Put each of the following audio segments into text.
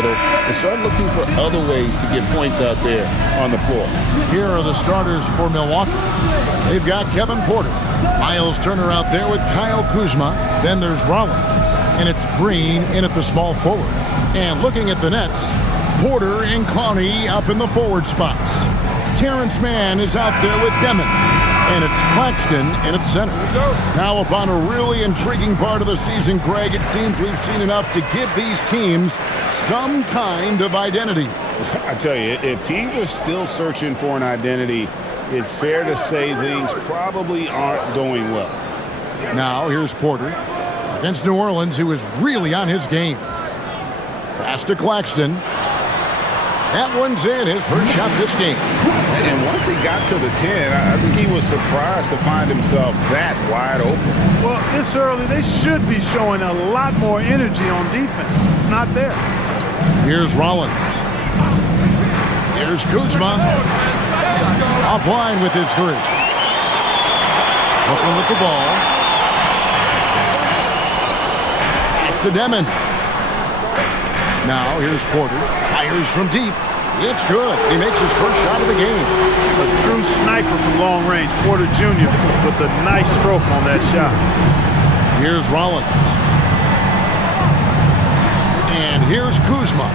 little and start looking for other ways to get points out there on the floor. Here are the starters for Milwaukee. They've got Kevin Porter, Miles Turner out there with Kyle Kuzma. Then there's Rollins, and it's Green in at the small forward. And looking at the Nets, Porter and Clowney up in the forward spots. Terrence Mann is out there with Demon. And it's Claxton in at center. Now upon a really intriguing part of the season, Greg, it seems we've seen enough to give these teams some kind of identity. I tell you, if teams are still searching for an identity, it's fair to say things probably aren't going well. Now here's Porter against New Orleans, who is really on his game. Pass to Claxton. That one's in, his first shot this game. And once he got to the 10, I think he was surprised to find himself that wide open. Well, this early, they should be showing a lot more energy on defense. It's not there. Here's Rollins. Here's Kuzma. Offline with his three. Brooklyn with the ball. It's to Demon. Now here's Porter. Fires from deep. It's good. He makes his first shot of the game. A true sniper from long range. Porter Jr. with a nice stroke on that shot. Here's Rollins. And here's Kuzma.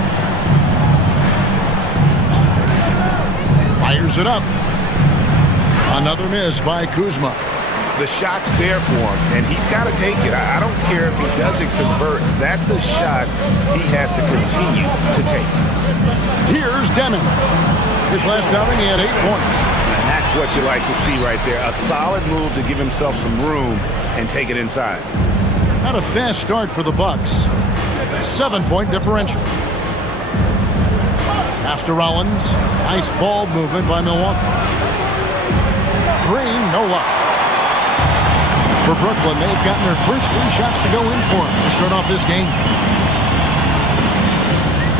Fires it up. Another miss by Kuzma. The shot's there for him, and he's got to take it. I don't care if he doesn't convert. That's a shot he has to continue to take. Here's Demon. His last outing, he had 8 points. And that's what you like to see right there. A solid move to give himself some room and take it inside. Not a fast start for the Bucks. 7-point differential. Pass to Rollins. Nice ball movement by Milwaukee. Green, no luck. For Brooklyn, they've gotten their first 3 shots to go in for them to start off this game.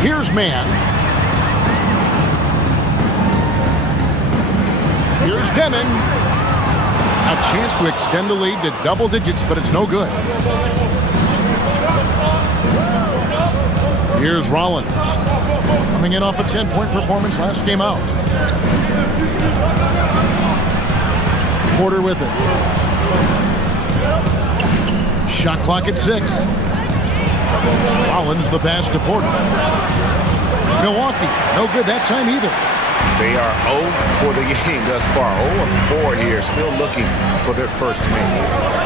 Here's Mann. Here's Demon. A chance to extend the lead to double digits, but it's no good. Here's Rollins. Coming in off a 10-point performance last game out. Porter with it. Shot clock at 6. Rollins the pass to Porter. Milwaukee, no good that time either. They are 0 for the game thus far. 0-4 here, still looking for their first win.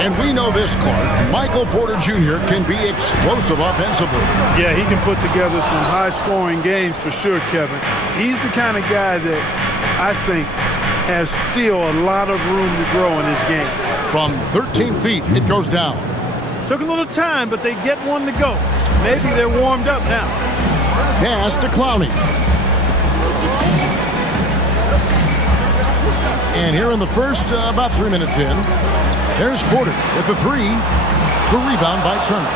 And we know this, Clark. Michael Porter Jr. can be explosive offensively. Yeah, he can put together some high-scoring games for sure, Kevin. He's the kind of guy that I think has still a lot of room to grow in his game. From 13 feet, it goes down. Took a little time, but they get one to go. Maybe they're warmed up now. Pass to Clowney. And here in the first, about 3 minutes in, there's Porter with the 3. The rebound by Turner.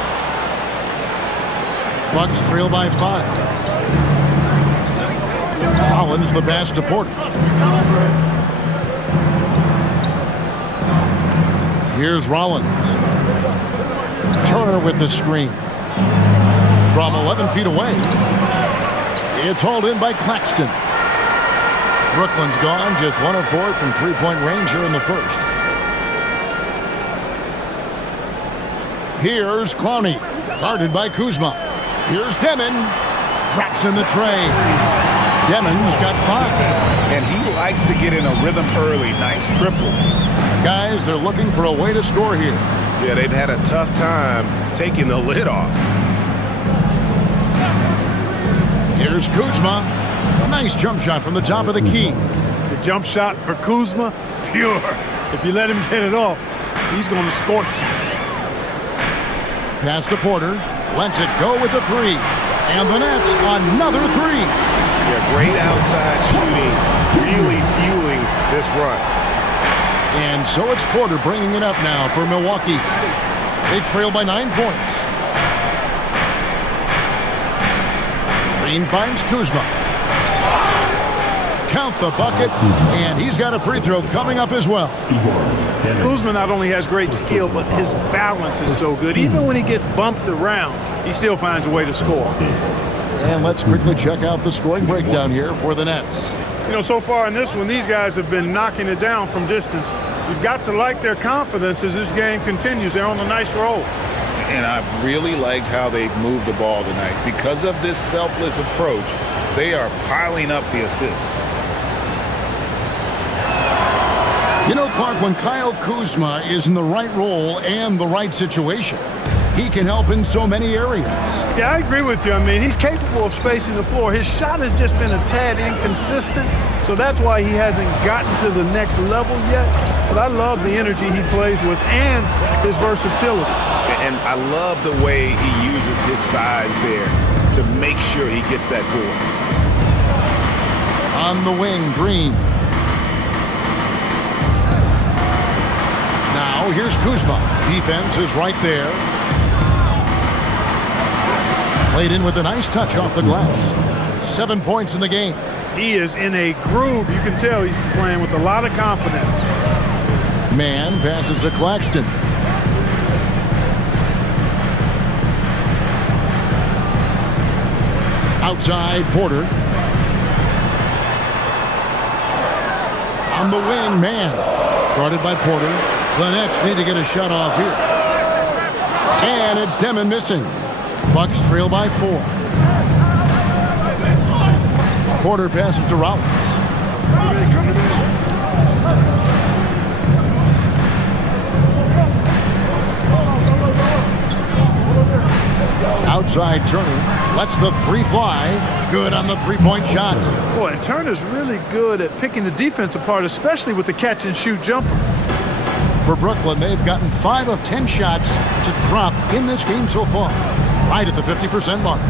Bucks trail by 5. Rollins the pass to Porter. Here's Rollins. Turner with the screen. From 11 feet away. It's hauled in by Claxton. Brooklyn's gone, just 1 of 4 from 3-point range here in the first. Here's Clowney, guarded by Kuzma. Here's Demon, drops in the tray. Demon's got 5. And he likes to get in a rhythm early. Nice triple. Guys, they're looking for a way to score here. Yeah, they've had a tough time taking the lid off. Here's Kuzma. A nice jump shot from the top of the key. The jump shot for Kuzma, pure. If you let him get it off, he's going to scorch you. Pass to Porter. Lets it go with the 3. And the Nets, another 3. Yeah, great outside shooting. Really fueling this run. And so it's Porter bringing it up now for Milwaukee. They trail by 9 points. Green finds Kuzma. Count the bucket, and he's got a free throw coming up as well. Kuzma not only has great skill, but his balance is so good. Even when he gets bumped around, he still finds a way to score. And let's quickly check out the scoring breakdown here for the Nets. You know, so far in this one, these guys have been knocking it down from distance. You've got to like their confidence as this game continues. They're on a nice roll. And I've really liked how they've moved the ball tonight. Because of this selfless approach, they are piling up the assists. You know, Clark, when Kyle Kuzma is in the right role and the right situation, he can help in so many areas. Yeah, I agree with you. I mean, he's capable of spacing the floor. His shot has just been a tad inconsistent, so that's why he hasn't gotten to the next level yet. But I love the energy he plays with and his versatility. And I love the way he uses his size there to make sure he gets that board. On the wing, Green. Now here's Kuzma. Defense is right there. Played in with a nice touch off the glass. 7 points in the game. He is in a groove. You can tell he's playing with a lot of confidence. Man passes to Claxton. Outside, Porter. On the wing, man. Guarded by Porter. The Nets need to get a shot off here. And it's Demon missing. Bucks trail by 4. Porter passes to Rollins. Outside Turner lets the three fly. Good on the three-point shot. Boy, and Turner's really good at picking the defense apart, especially with the catch-and-shoot jumper. For Brooklyn, they've gotten 5 of 10 shots to drop in this game so far. Right at the 50% mark.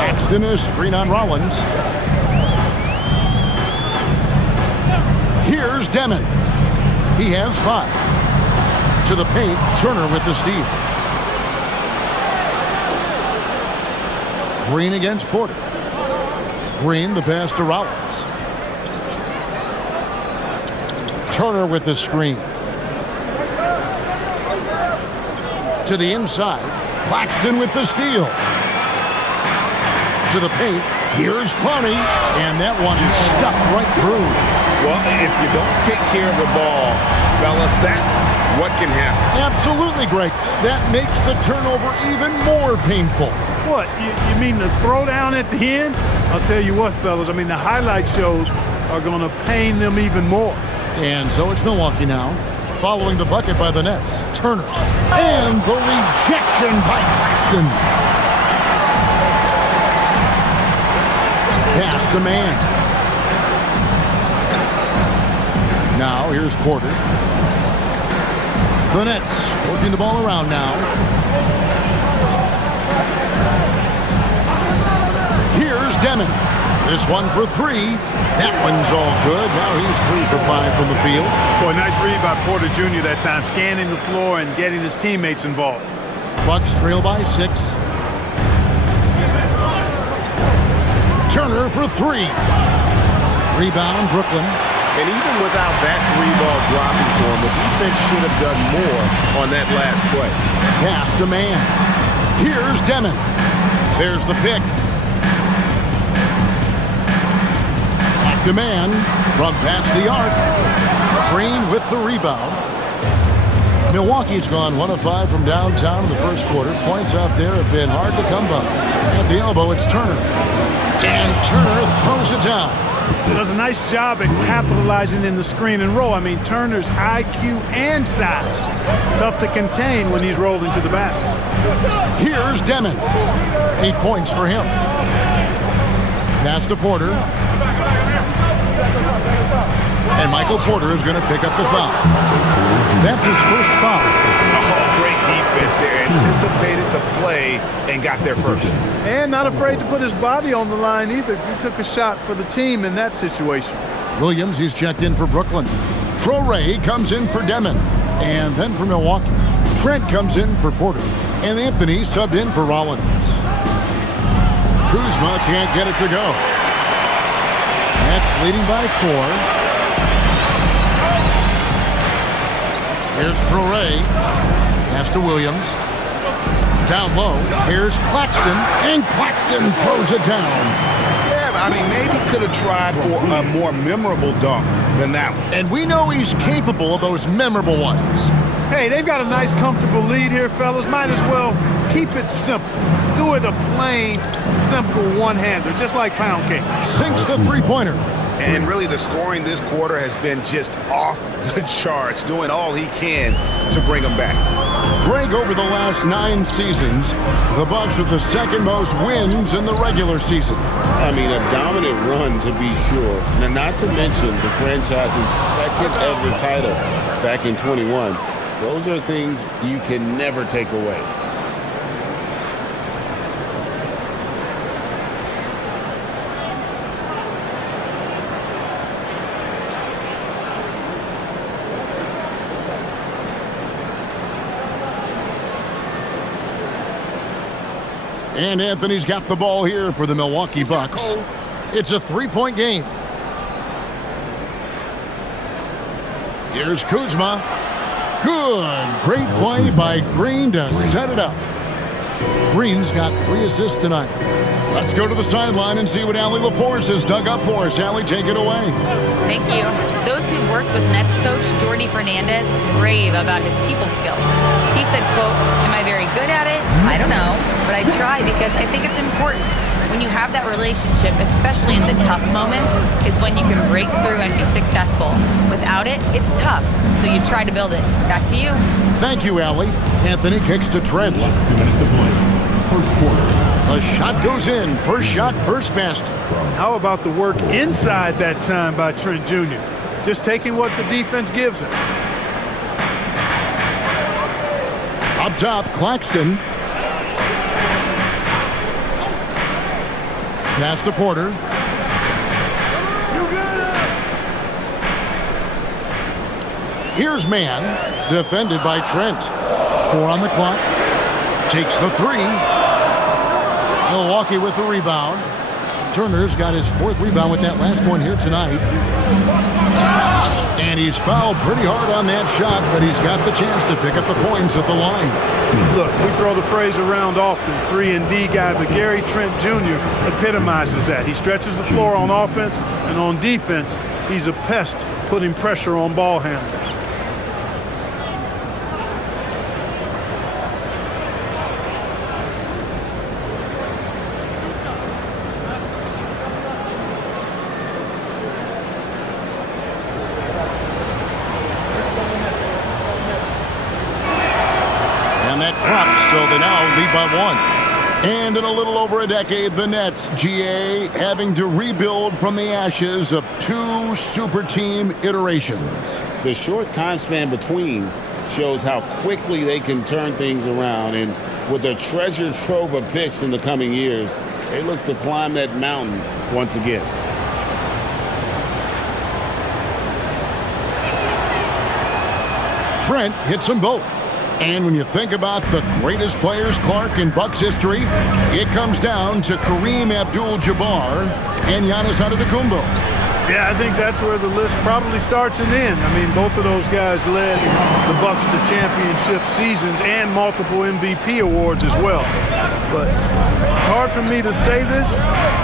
Next in a screen on Rollins. Here's Demon. He has 5. To the paint, Turner with the steal. Green against Porter. Green, the pass to Rollins. Turner with the screen. To the inside. Claxton with the steal. To the paint. Here's Clowney. And that one is stuck right through. Well, if you don't take care of the ball, fellas, that's what can happen. Absolutely, Greg. That makes the turnover even more painful. What, you mean the throwdown at the end? I'll tell you what, fellas, I mean, the highlight shows are going to pain them even more. And so it's Milwaukee now, following the bucket by the Nets. Turner. And the rejection by Claxton. Pass to man. Now here's Porter. The Nets working the ball around now. Here's Demon. This one for 3. That one's all good. Now he's 3 for 5 from the field. Boy, nice read by Porter Jr. that time, scanning the floor and getting his teammates involved. Bucks trail by 6. Turner for 3. Rebound, Brooklyn. And even without that 3-ball dropping for him, the defense should have done more on that last play. Pass to man. Here's Demon. There's the pick. Back to man from past the arc. Green with the rebound. Milwaukee's gone 1 of 5 from downtown in the first quarter. Points out there have been hard to come by. At the elbow, it's Turner. And Turner throws it down. Does a nice job at capitalizing in the screen and roll. I mean, Turner's IQ and size. Tough to contain when he's rolled into the basket. Here's Demon. 8 points for him. Pass to Porter. And Michael Porter is going to pick up the foul. That's his first foul. Oh, great defense there. Anticipated the play and got there first. And not afraid to put his body on the line either. He took a shot for the team in that situation. Williams, he's checked in for Brooklyn. Ray comes in for Demon. And then for Milwaukee. Trent comes in for Porter. And Anthony subbed in for Rollins. Kuzma can't get it to go. Nets leading by 4. Here's Ray. Pass to Williams. Down low, here's Claxton, and Claxton throws it down. Yeah, I mean, maybe could have tried for a more memorable dunk than that one. And we know he's capable of those memorable ones. Hey, they've got a nice, comfortable lead here, fellas. Might as well keep it simple. Do it a plain, simple one-hander, just like pound cake. Sinks the three-pointer. And really, the scoring this quarter has been just off the charts, doing all he can to bring them back. Greg, over the last 9 seasons, the Bucks with the second most wins in the regular season. I mean, a dominant run, to be sure. Now, not to mention the franchise's second ever title back in 21. Those are things you can never take away. And Anthony's got the ball here for the Milwaukee Bucks. It's a 3-point game. Here's Kuzma. Good. Great play by Green to set it up. Green's got 3 assists tonight. Let's go to the sideline and see what Allie LaForce has dug up for us. Allie, take it away. Thank you. Those who've worked with Nets coach Jordi Fernandez rave about his people skills. He said, quote, "Am I very good at it? I don't know, but I try because I think it's important. When you have that relationship, especially in the tough moments, is when you can break through and be successful. Without it, it's tough, so you try to build it." Back to you. Thank you, Allie. Anthony kicks to Trent. 2 minutes to play. First quarter. The shot goes in. First shot, first basket. How about the work inside that time by Trent Jr.? Just taking what the defense gives him. Up top, Claxton. Pass to Porter. Here's man, defended by Trent. 4 on the clock. Takes the 3. Milwaukee with the rebound. Turner's got his 4th rebound with that last one here tonight. And he's fouled pretty hard on that shot, but he's got the chance to pick up the points at the line. Look, we throw the phrase around often, 3-and-D guy, but Gary Trent Jr. epitomizes that. He stretches the floor on offense, and on defense, he's a pest putting pressure on ball handlers. So they now lead by 1. And in a little over a decade, the Nets, GA, having to rebuild from the ashes of 2 super team iterations. The short time span between shows how quickly they can turn things around. And with their treasure trove of picks in the coming years, they look to climb that mountain once again. Trent hits them both. And when you think about the greatest players, Clark, in Bucks history, it comes down to Kareem Abdul-Jabbar and Giannis Antetokounmpo. Yeah, I think that's where the list probably starts and ends. I mean, both of those guys led the Bucks to championship seasons and multiple MVP awards as well. But it's hard for me to say this,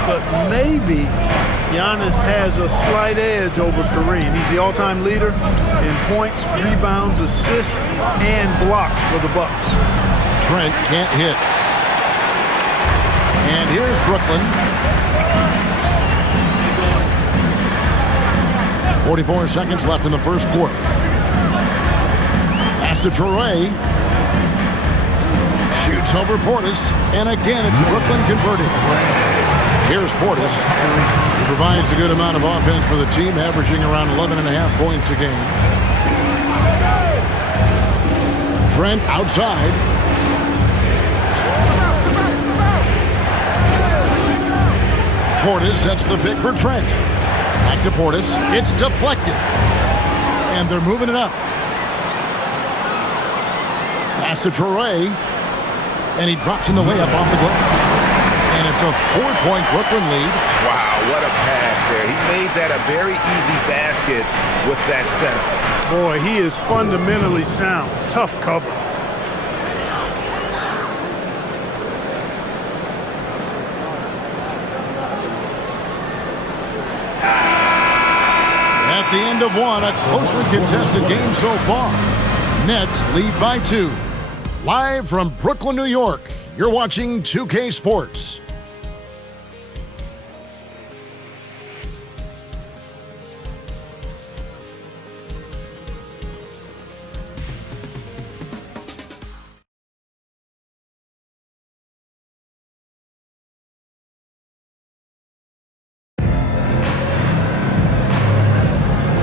but maybe Giannis has a slight edge over Kareem. He's the all-time leader in points, rebounds, assists, and blocks for the Bucks. Trent can't hit. And here's Brooklyn. 44 seconds left in the first quarter. Pass to Traore. Shoots over Portis. And again, it's Brooklyn converting. Here's Portis. He provides a good amount of offense for the team, averaging around 11.5 points a game. Trent outside. Portis sets the pick for Trent. Back to Portis. It's deflected. And they're moving it up. Pass to Traore. And he drops in the layup off the glass. And it's a 4-point Brooklyn lead. Wow, what a pass there. He made that a very easy basket with that setup. Boy, he is fundamentally sound. Tough cover. At the end of one, a closely contested game so far. Nets lead by 2. Live from Brooklyn, New York, you're watching 2K Sports.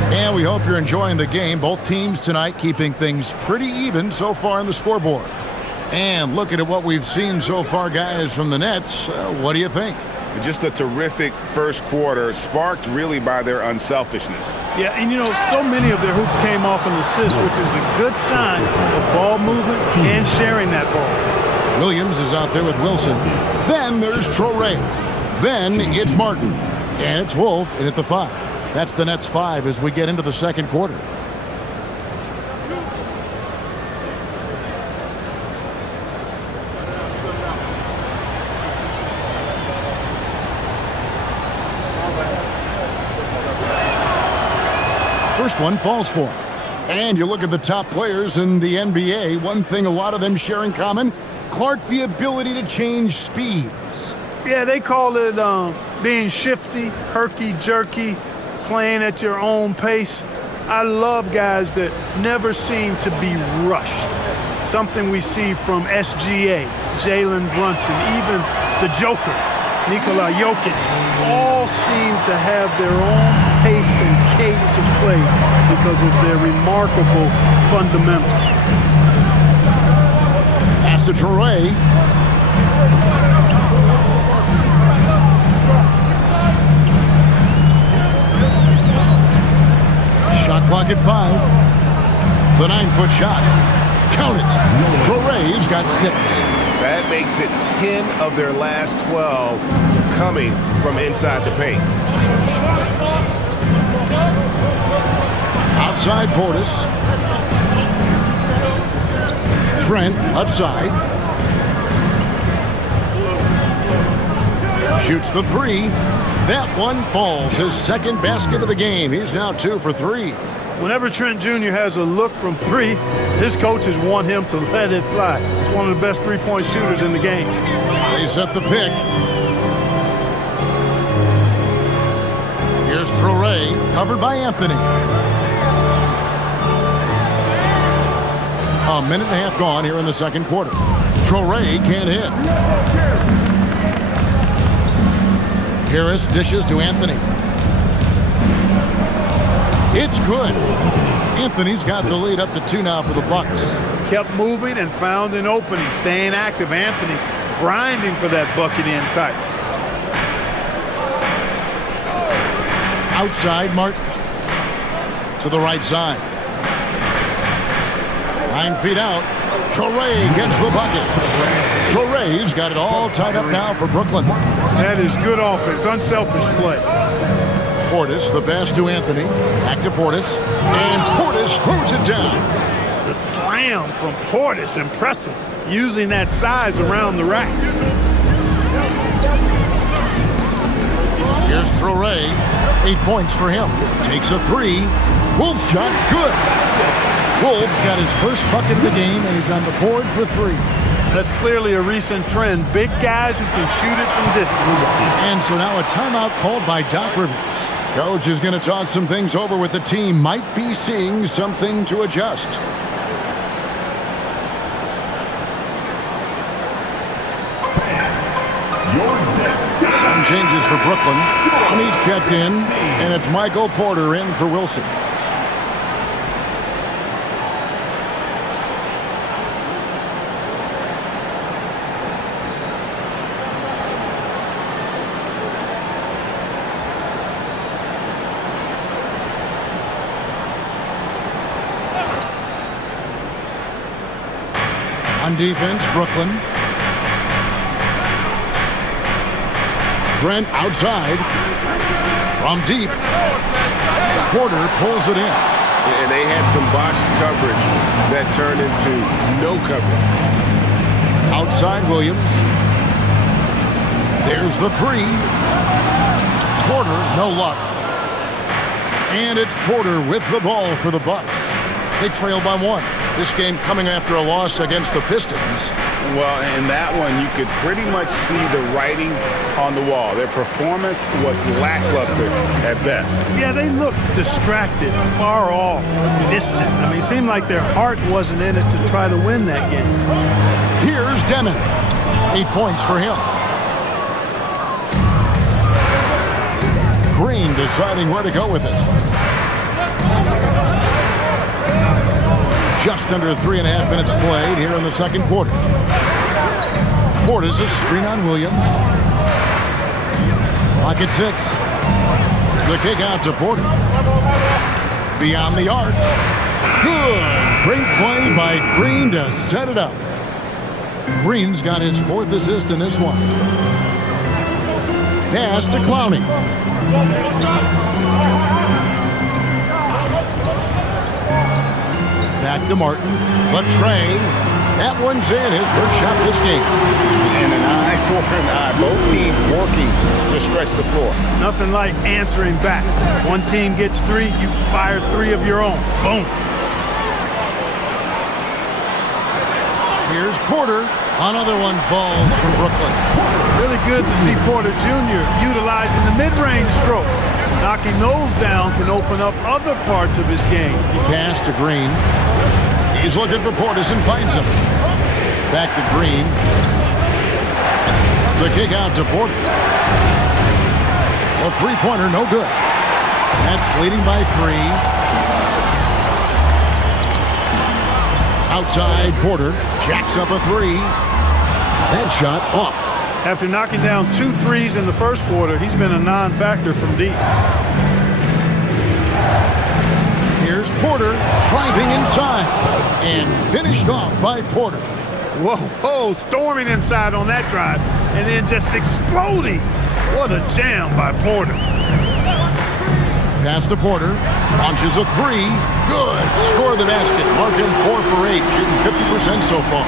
And we hope you're enjoying the game. Both teams tonight keeping things pretty even so far on the scoreboard. And looking at what we've seen so far, guys, from the Nets, what do you think? Just a terrific first quarter, sparked really by their unselfishness. Yeah, and you know, so many of their hoops came off an assist, which is a good sign of ball movement and sharing that ball. Williams is out there with Wilson. Then there's Traore. Then it's Martin. And it's Wolf in at the 5. That's the Nets 5 as we get into the second quarter. First one falls for him. And you look at the top players in the NBA, one thing a lot of them share in common, Clark, the ability to change speeds. Yeah, they call it being shifty, herky-jerky, playing at your own pace. I love guys that never seem to be rushed. Something we see from SGA, Jalen Brunson, even the Joker, Nikola Jokic, all seem to have their own pace and cadence of play because of their remarkable fundamentals. Pass to Traore. Shot clock at 5. The 9-foot shot. Count it. Traore's got 6. That makes it 10 of their last 12 coming from inside the paint. Outside Portis. Trent left side. Shoots the 3. That one falls. His second basket of the game. He's now 2 for 3. Whenever Trent Jr. has a look from 3, his coaches want him to let it fly. He's one of the best three-point shooters in the game. They set the pick. Here's Traore, covered by Anthony. A minute and a half gone here in the second quarter. Traore can't hit. Harris dishes to Anthony. It's good. Anthony's got the lead up to 2 now for the Bucks. Kept moving and found an opening, staying active. Anthony grinding for that bucket in tight. Outside Martin. To the right side. 9 feet out. Traore gets the bucket. Traore's got it all tied up now for Brooklyn. That is good offense, unselfish play. Portis, the pass to Anthony. Back to Portis. And Portis throws it down. The slam from Portis, impressive. Using that size around the rack. Here's Traore. 8 points for him. Takes a 3. Wolf shot's good. Wolf got his first bucket of the game, and he's on the board for 3. That's clearly a recent trend. Big guys who can shoot it from distance. And so now a timeout called by Doc Rivers. Coach is going to talk some things over with the team. Might be seeing something to adjust. Some changes for Brooklyn. And he's checked in, and it's Michael Porter in for Wilson. On defense, Brooklyn. Trent outside. From deep. Porter pulls it in. And they had some botched coverage that turned into no coverage. Outside Williams. There's the 3. Porter, no luck. And it's Porter with the ball for the Bucks. They trail by 1. This game coming after a loss against the Pistons. Well, in that one, you could pretty much see the writing on the wall. Their performance was lackluster at best. Yeah, they looked distracted, far off, distant. I mean, it seemed like their heart wasn't in it to try to win that game. Here's Demon. 8 points for him. Green deciding where to go with it. Just under 3.5 minutes played here in the second quarter. Porter's a screen on Williams. Clock at 6. The kick out to Porter. Beyond the arc. Good. Great play by Green to set it up. Green's got his 4th assist in this one. Pass to Clowney. Back to Martin. Latre. That one's in. His first shot this game. And an eye for an eye. Both teams working to stretch the floor. Nothing like answering back. One team gets 3, you fire 3 of your own. Boom. Here's Porter. Another one falls from Brooklyn. Really good to see Porter Jr. utilizing the mid-range stroke. Knocking those down can open up other parts of his game. Pass to Green. He's looking for Portis and finds him. Back to Green. The kick out to Porter. A three-pointer, no good. That's leading by 3. Outside, Porter jacks up a 3. That shot off. After knocking down 2 threes in the first quarter, he's been a non-factor from deep. Here's Porter driving inside and finished off by Porter. Whoa, storming inside on that drive and then just exploding. What a jam by Porter. Pass to Porter. Launches a 3. Good. Score the basket. Marking 4 for 8. Shooting 50% so far.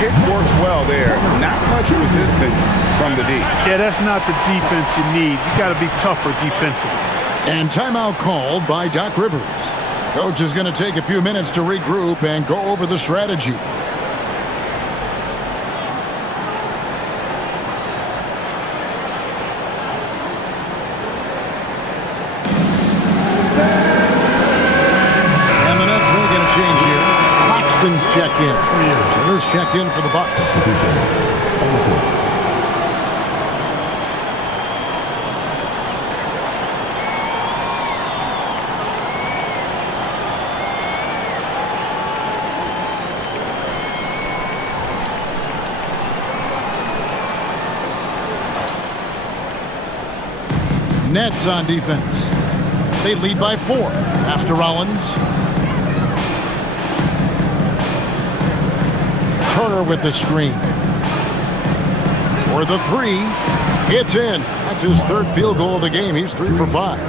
It works well there. Not much resistance from the D. Yeah, that's not the defense you need. You got to be tougher defensively. And timeout called by Doc Rivers. Coach is going to take a few minutes to regroup and go over the strategy. And the Nets will get a change here. Claxton's checked in. Turner's checked in for the Bucks. Nets on defense. They lead by 4. After Rollins. Turner with the screen. For the 3. It's in. That's his 3rd field goal of the game. He's 3 for 5.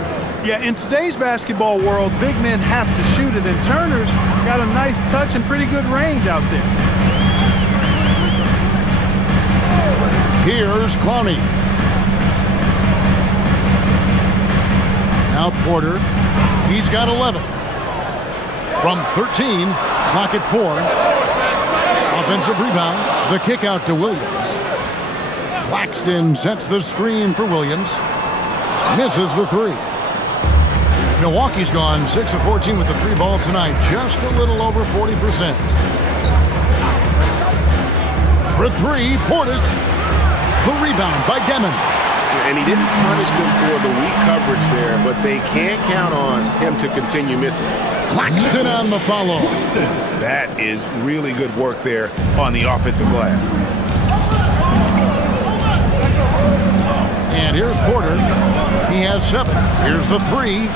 Yeah, in today's basketball world, big men have to shoot it, and Turner's got a nice touch and pretty good range out there. Here's Clowney. Now Porter. He's got 11. From 13, clock at 4. Offensive rebound. The kick out to Williams. Claxton sets the screen for Williams. Misses the 3. Milwaukee's gone 6 of 14 with the 3 ball tonight. Just a little over 40%. For 3, Portis. The rebound by Demon. And he didn't punish them for the weak coverage there, but they can't count on him to continue missing. Claxton on the follow. That is really good work there on the offensive glass. And here's Porter. He has 7. Here's the 3.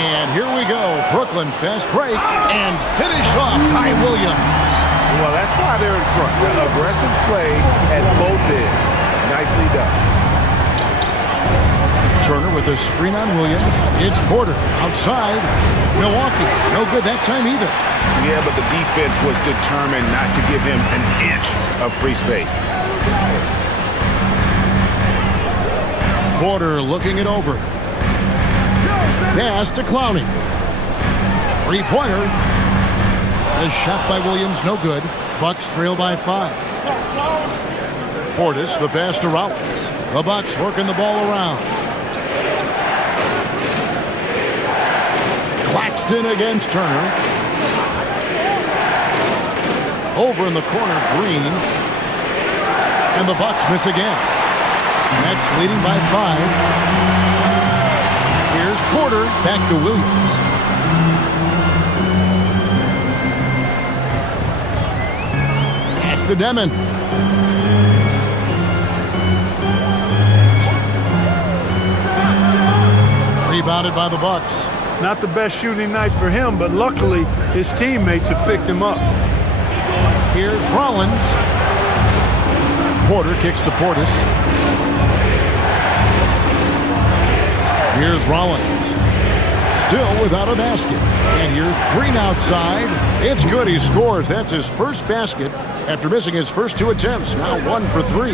And here we go. Brooklyn fast break and finished off by Williams. Well, that's why they're in front. The aggressive play at both ends. Nicely done. Turner with a screen on Williams. It's Porter outside. Milwaukee, no good that time either. Yeah, but the defense was determined not to give him an inch of free space. Porter looking it over. Pass to Clowney. Three-pointer. The shot by Williams, no good. Bucks trail by 5. Portis, the pass to Rollins. The Bucks working the ball around. Claxton against Turner. Over in the corner, Green. And the Bucks miss again. Nets leading by 5. Here's Porter, back to Williams. Pass to Demon. Rebounded by the Bucks. Not the best shooting night for him, but luckily his teammates have picked him up. Here's Rollins. Porter kicks to Portis. Here's Rollins. Still without a basket. And here's Green outside. It's good. He scores. That's his first basket after missing his first 2 attempts. Now 1 for 3.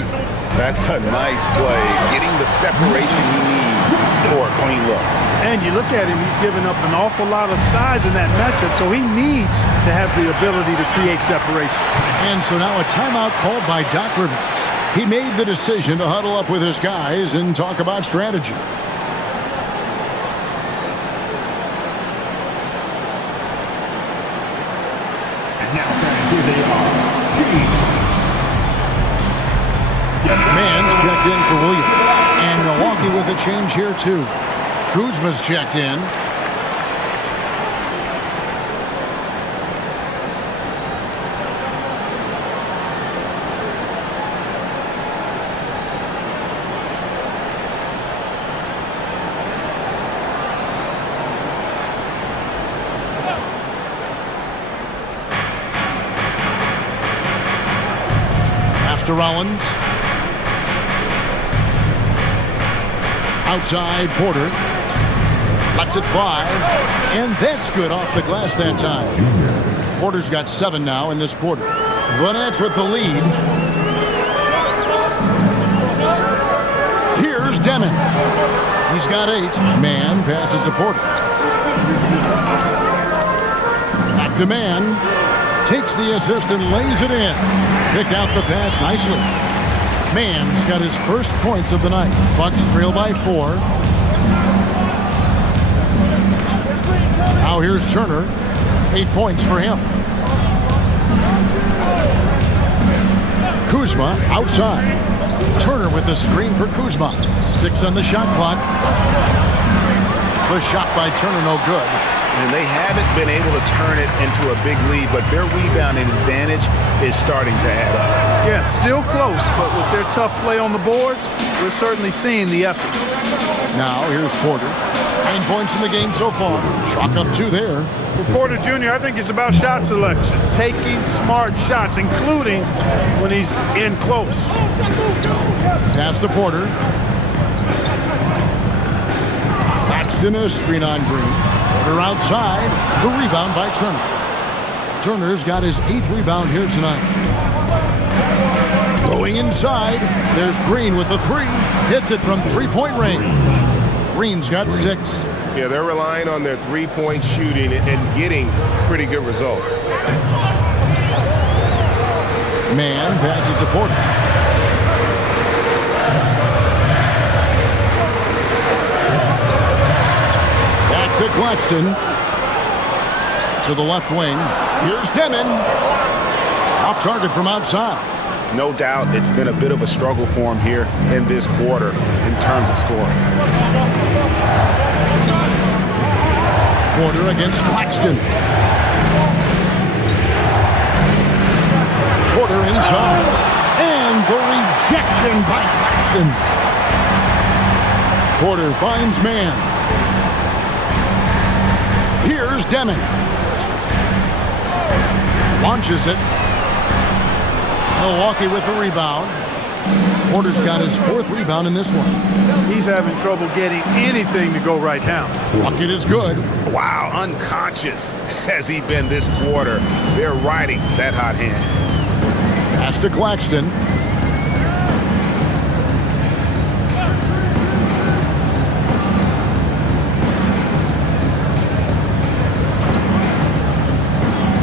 That's a nice play, getting the separation he needs for a clean look. And you look at him, he's given up an awful lot of size in that matchup, so he needs to have the ability to create separation. And so now a timeout called by Doc Rivers. He made the decision to huddle up with his guys and talk about strategy. And now, here they are. Mann's checked in for Williams. And Milwaukee with a change here, too. Kuzma's checked in. Pass to Rollins. Outside, Porter. Lets it fly. And that's good off the glass that time. Porter's got 7 now in this quarter. The Nets with the lead. Here's Demon. He's got 8. Mann passes to Porter. Back to Mann. Takes the assist and lays it in. Picked out the pass nicely. Mann's got his first points of the night. Bucks trail by 4. Now here's Turner. 8 points for him. Kuzma outside. Turner with the screen for Kuzma. 6 on the shot clock. The shot by Turner no good. And they haven't been able to turn it into a big lead, but their rebounding advantage is starting to add up. Yeah, still close, but with their tough play on the boards, we're certainly seeing the effort. Now here's Porter. 9 points in the game so far. Chalk up 2 there. For Porter Jr., I think it's about shot selection. Taking smart shots, including when he's in close. Pass to Porter. Claxton a screen on Green. Porter outside. The rebound by Turner. Turner's got his 8th rebound here tonight. Going inside. There's Green with the 3. Hits it from 3-point range. Green's got 6. Yeah, they're relying on their 3-point shooting and getting pretty good results. Mann passes to Porter. Back to Claxton. To the left wing. Here's Demon. Off target from outside. No doubt it's been a bit of a struggle for him here in this quarter in terms of scoring. Porter against Claxton. Porter inside. And the rejection by Claxton. Porter finds Mann. Here's Demon. Launches it. Milwaukee with the rebound. Porter's got his 4th rebound in this one. He's having trouble getting anything to go right now. Bucket is good. Wow, unconscious has he been this quarter. They're riding that hot hand. Pass to Claxton.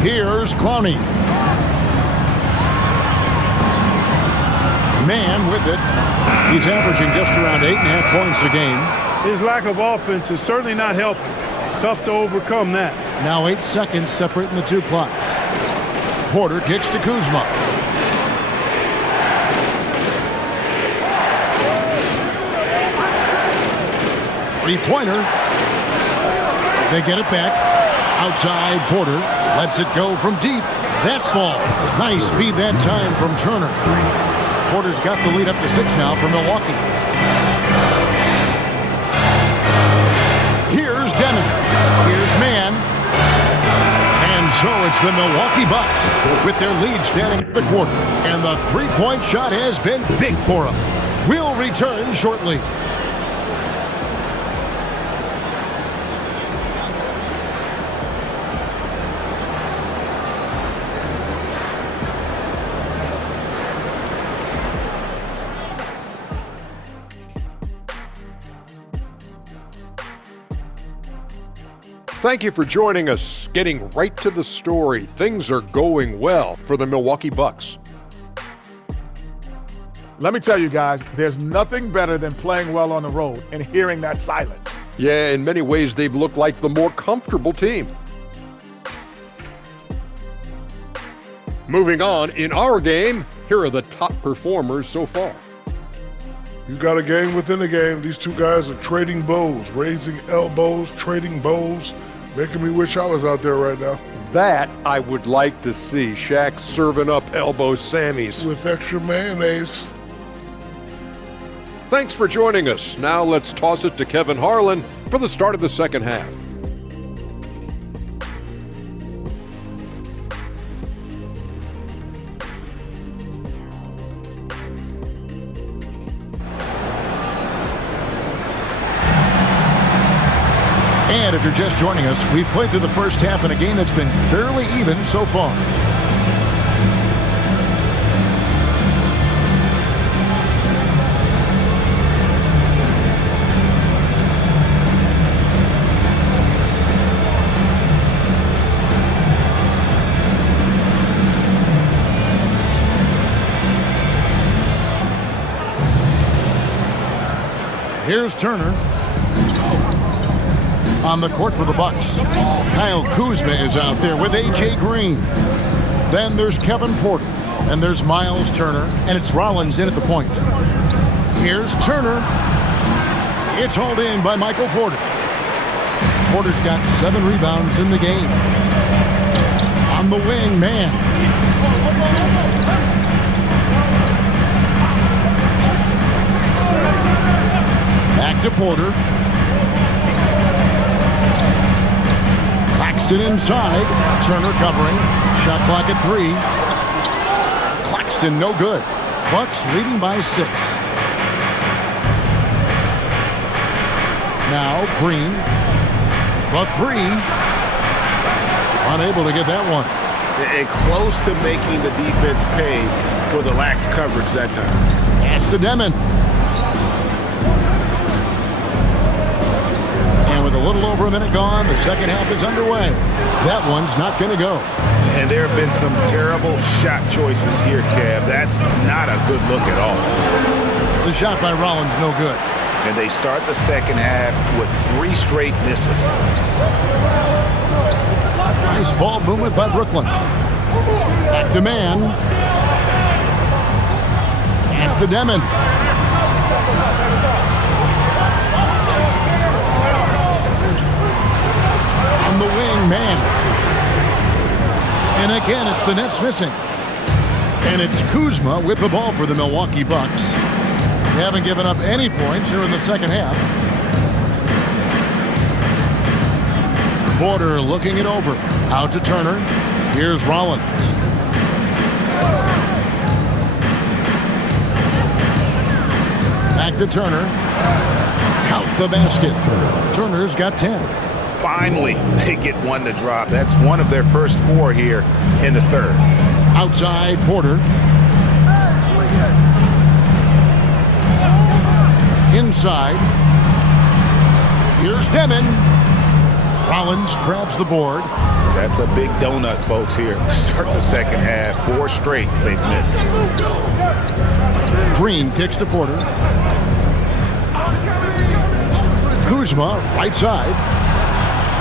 Here's Clowney. Man with it. He's averaging just around 8.5 points a game. His lack of offense is certainly not helping. Tough to overcome that. Now 8 seconds separating the two clocks. Porter kicks to Kuzma. Three-pointer. They get it back. Outside, Porter lets it go from deep. That ball. Nice speed that time from Turner. Porter's got the lead up to 6 now for Milwaukee. Here's Demon. Here's Man. And so it's the Milwaukee Bucks with their lead standing at the quarter. And the three-point shot has been big for them. We'll return shortly. Thank you for joining us. Getting right to the story, things are going well for the Milwaukee Bucks. Let me tell you guys, there's nothing better than playing well on the road and hearing that silence. Yeah, in many ways, they've looked like the more comfortable team. Moving on, in our game, here are the top performers so far. You got a game within a game. These two guys are trading blows, raising elbows, trading bows, making me wish I was out there right now. That I would like to see. Shaq serving up elbow Sammys. With extra mayonnaise. Thanks for joining us. Now let's toss it to Kevin Harlan for the start of the second half. And if you're just joining us, we've played through the first half in a game that's been fairly even so far. Here's Turner. On the court for the Bucks. Kyle Kuzma is out there with A.J. Green. Then there's Kevin Porter. And there's Miles Turner. And it's Rollins in at the point. Here's Turner. It's hauled in by Michael Porter. Porter's got 7 rebounds in the game. On the wing, Man. Back to Porter. Claxton inside. Turner covering. Shot clock at 3. Claxton no good. Bucks leading by 6. Now Green. The 3. Unable to get that one. And close to making the defense pay for the lax coverage that time. Pass to Demon. With a little over a minute gone, the second half is underway. That one's not going to go. And there have been some terrible shot choices here, Kev. That's not a good look at all. The shot by Rollins, no good. And they start the second half with 3 straight misses. Nice ball movement by Brooklyn. Back to Man. Pass to Demon. On the wing, Man. And again, it's the Nets missing. And it's Kuzma with the ball for the Milwaukee Bucks. They haven't given up any points here in the second half. Porter looking it over. Out to Turner. Here's Rollins. Back to Turner. Count the basket. Turner's got 10. Finally, they get one to drop. That's one of their first 4 here in the third. Outside, Porter. Inside. Here's Demon. Rollins grabs the board. That's a big donut, folks, here. Start the second half. 4 straight they've missed. Green kicks to Porter. Kuzma, right side.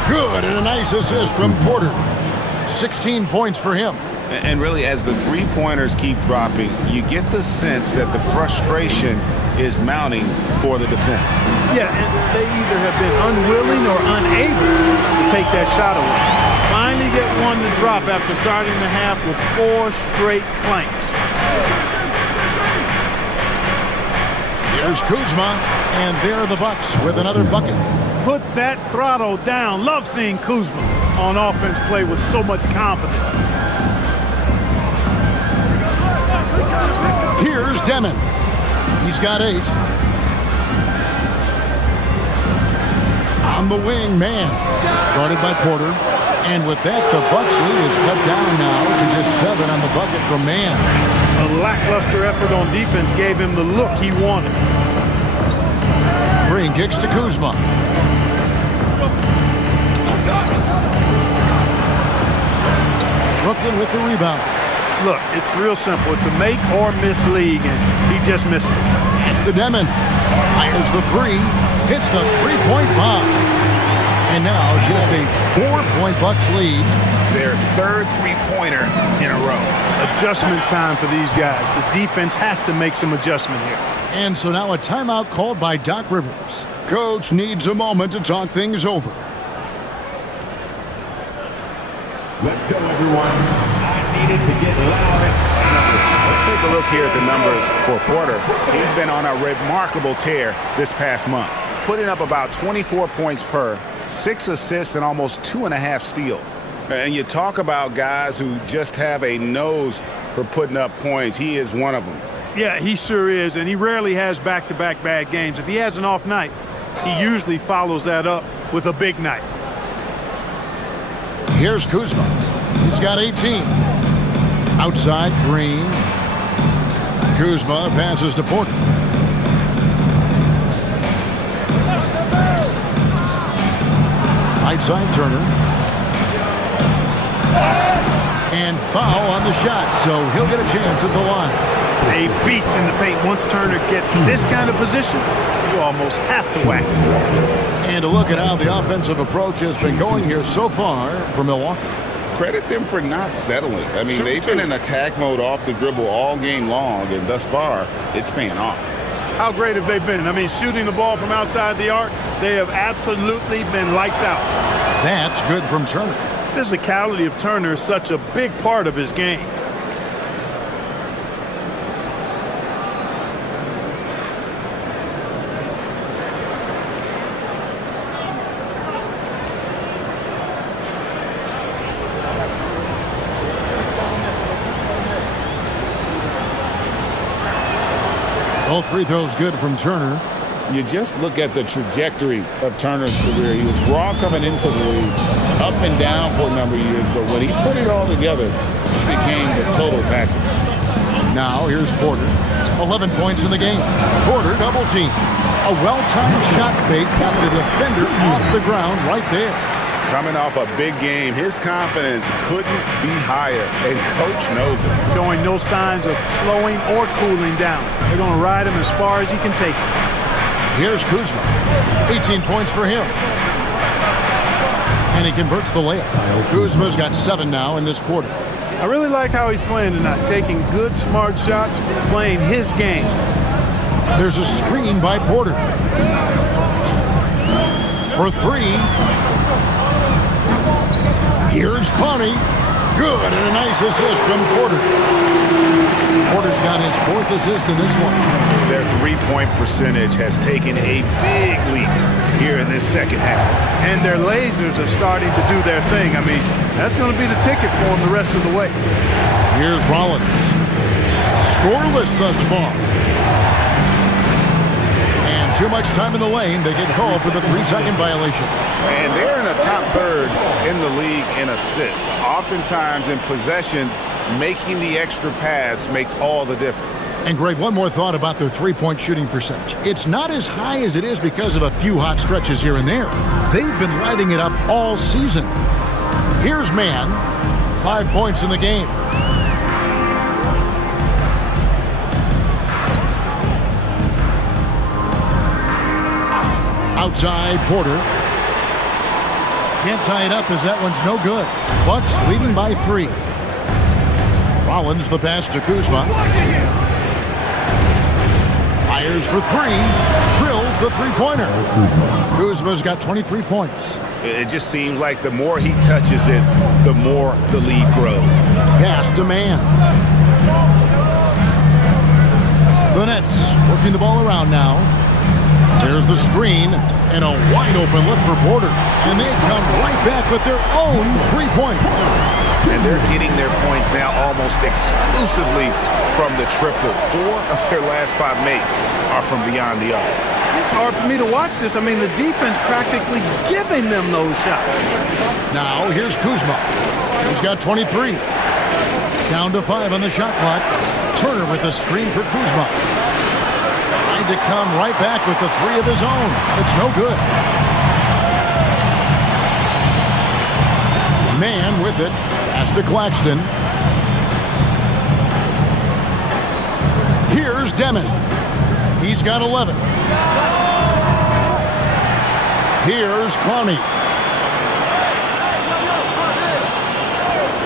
Good, and a nice assist from Porter. 16 points for him. And really, as the three-pointers keep dropping, you get the sense that the frustration is mounting for the defense. Yeah, and they either have been unwilling or unable to take that shot away. Finally get one to drop after starting the half with 4 straight clanks. Here's Kuzma, and there are the Bucks with another bucket. Put that throttle down. Love seeing Kuzma on offense play with so much confidence. Here's Demon. He's got 8. On the wing, man. Guarded by Porter. And with that, the Bucks lead is cut down now to just 7 on the bucket from Man. A lackluster effort on defense gave him the look he wanted. Green kicks to Kuzma. Brooklyn with the rebound. Look, it's real simple. It's a make or miss league, and he just missed it. It's the Demon. Fires the 3. Hits the three-point bomb. And now just a 4-point Bucks lead. Their 3rd three-pointer in a row. Adjustment time for these guys. The defense has to make some adjustment here. And so now a timeout called by Doc Rivers. Coach needs a moment to talk things over. Let's go, everyone. I needed to get loud. Let's take a look here at the numbers for Porter. He's been on a remarkable tear this past month, putting up about 24 points per, 6 assists, and almost 2.5 steals. And you talk about guys who just have a nose for putting up points. He is one of them. Yeah, he sure is, and he rarely has back-to-back bad games. If he has an off night, he usually follows that up with a big night. Here's Kuzma. He's got 18. Outside, Green. Kuzma passes to Porter. Right side, Turner. And foul on the shot, so he'll get a chance at the line. A beast in the paint. Once Turner gets this kind of position, you almost have to whack him. And a look at how the offensive approach has been going here so far for Milwaukee. Credit them for not settling. I mean, they've been in attack mode off the dribble all game long, and thus far, it's paying off. How great have they been? I mean, shooting the ball from outside the arc, they have absolutely been lights out. That's good from Turner. Physicality of Turner is such a big part of his game. Both free throws good from Turner. You just look at the trajectory of Turner's career. He was raw coming into the league, up and down for a number of years, but when he put it all together, he became the total package. Now here's Porter. 11 points in the game. Porter double team. A well-timed shot fake got the defender off the ground right there. Coming off a big game, his confidence couldn't be higher, and Coach knows it. Showing no signs of slowing or cooling down. They're going to ride him as far as he can take it. Here's Kuzma. 18 points for him. And he converts the layup. Kuzma's got 7 now in this quarter. I really like how he's playing tonight, taking good, smart shots, playing his game. There's a screen by Porter. For 3. Here's Connie. Good, and a nice assist from Porter. Porter's got his 4th assist in this one. Their three-point percentage has taken a big leap here in this second half. And their lasers are starting to do their thing. I mean, that's going to be the ticket for them the rest of the way. Here's Rollins. Scoreless thus far. And too much time in the lane. They get called for the 3-second violation. And they're in the top third in the league in assists. Oftentimes in possessions, making the extra pass makes all the difference. And Greg, one more thought about their three-point shooting percentage. It's not as high as it is because of a few hot stretches here and there. They've been lighting it up all season. Here's Mann. 5 points in the game. Outside, Porter. Can't tie it up as that one's no good. Bucks leading by 3. Rollins the pass to Kuzma. Fires for 3. Drills the three-pointer. Kuzma's got 23 points. It just seems like the more he touches it, the more the lead grows. Pass to Mann. The Nets working the ball around now. There's the screen and a wide open look for Porter. And they come right back with their own three-pointer. And they're getting their points now almost exclusively from the triple. 4 of their last 5 makes are from beyond the arc. It's hard for me to watch this. I mean, the defense practically giving them those shots. Now here's Kuzma. He's got 23. Down to 5 on the shot clock. Turner with the screen for Kuzma. Trying to come right back with the 3 of his own. It's no good. Mann with it. Pass to Claxton. Here's Demon. He's got 11. Here's Clowney.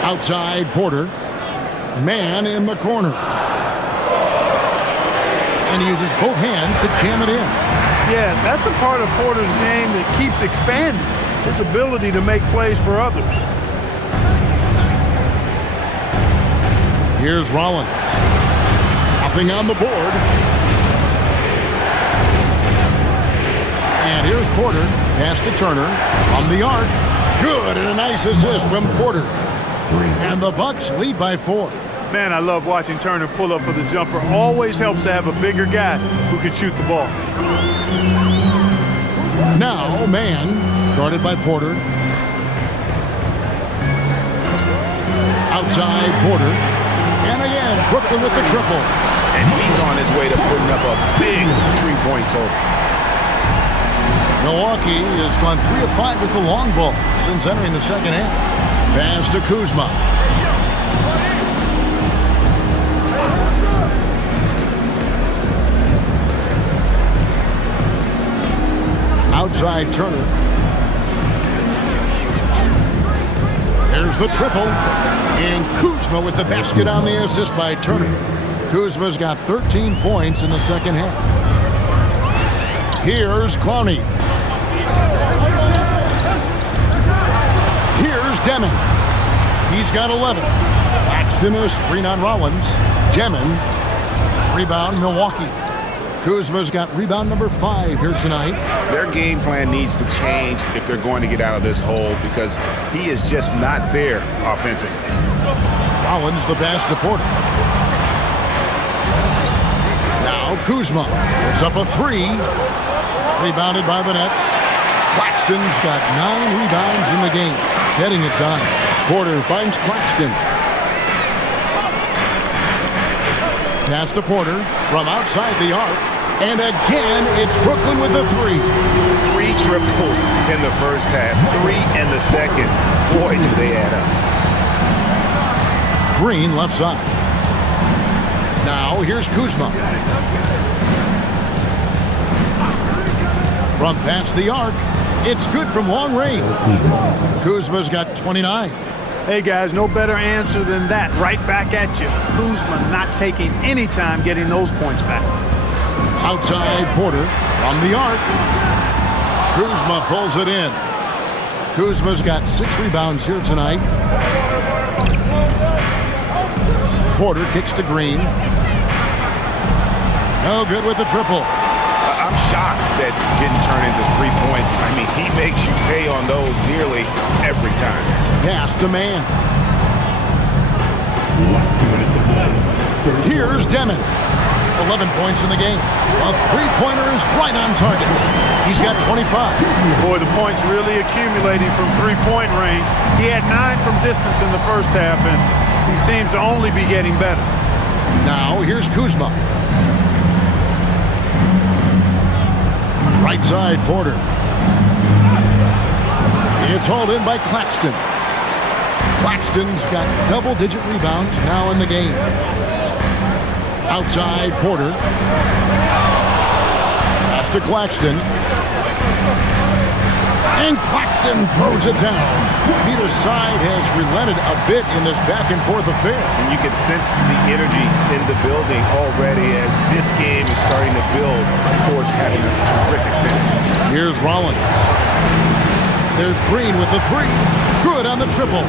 Outside, Porter. Mann in the corner. And he uses both hands to jam it in. Yeah, that's a part of Porter's game that keeps expanding. His ability to make plays for others. Here's Rollins. Nothing on the board. And here's Porter. Pass to Turner from the arc. Good, and a nice assist from Porter. And the Bucks lead by 4. Man, I love watching Turner pull up for the jumper. Always helps to have a bigger guy who can shoot the ball. Now, Mann, guarded by Porter. Outside, Porter. And again, Brooklyn with the triple. And he's on his way to putting up a big three-point total. Milwaukee has gone 3 of 5 with the long ball since entering the second half. Pass to Kuzma. Outside Turner. There's the triple. And Kuzma with the basket on the assist by Turner. Kuzma's got 13 points in the second half. Here's Clowney. Here's Demon. He's got 11. Claxton a screen on Rollins. Demon. Rebound Milwaukee. Kuzma's got rebound number 5 here tonight. Their game plan needs to change if they're going to get out of this hole because he is just not there offensively. Rollins the pass to Porter. Now Kuzma puts up a 3. Rebounded by the Nets. Claxton's got 9 rebounds in the game. Getting it done. Porter finds Claxton. Pass to Porter from outside the arc. And again, it's Brooklyn with a 3. 3 triples in the first half, 3 in the second. Boy, do they add up. Green left side. Now here's Kuzma. From past the arc, it's good from long range. Kuzma's got 29. Hey, guys, no better answer than that. Right back at you. Kuzma not taking any time getting those points back. Outside Porter from the arc. Kuzma pulls it in. Kuzma's got 6 rebounds here tonight. Porter kicks to Green. No good with the triple. I'm shocked that didn't turn into 3 points. I mean, he makes you pay on those nearly every time. Pass to Mann. Here's Demon. 11 points in the game. A three-pointer is right on target. He's got 25. Boy, the points really accumulating from three-point range. He had 9 from distance in the first half, and he seems to only be getting better. Now, here's Kuzma. Right side, Porter. It's hauled in by Claxton. Claxton's got double-digit rebounds now in the game. Outside, Porter. Pass to Claxton. And Claxton throws it down. Neither side has relented a bit in this back-and-forth affair. And you can sense the energy in the building already as this game is starting to build towards having a terrific finish. Here's Rollins. There's Green with the three. Good on the triple.